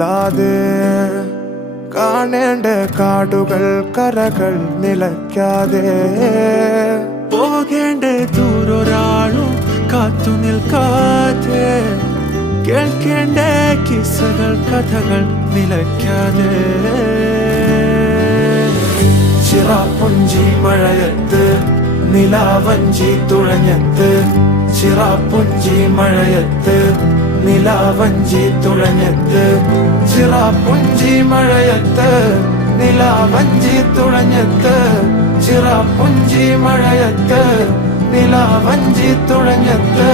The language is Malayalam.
അല്ലാതെ കാണേണ്ട കാടുകൾ കരകൾ നിലയ്ക്കാതെ പോകേണ്ട ദൂരൊരാളും കാത്തു നിൽക്കാതെ കേൾക്കേണ്ട കിസ്സകൾ കഥകൾ നിലയ്ക്കാതെ ചിറാപ്പുഞ്ചി മഴയത്ത് നിലാവഞ്ചി തുഴഞ്ഞത്ത് ചിറാപ്പുഞ്ചി മഴയത്ത് നിലാവഞ്ചി തുഴഞ്ഞത്ത് ചിറാപ്പുഞ്ചി മഴയത്ത് നിലാവഞ്ചി തുഴഞ്ഞത്ത് ചിറാപ്പുഞ്ചി മഴയത്ത് നിലാവഞ്ചി തുഴഞ്ഞത്ത്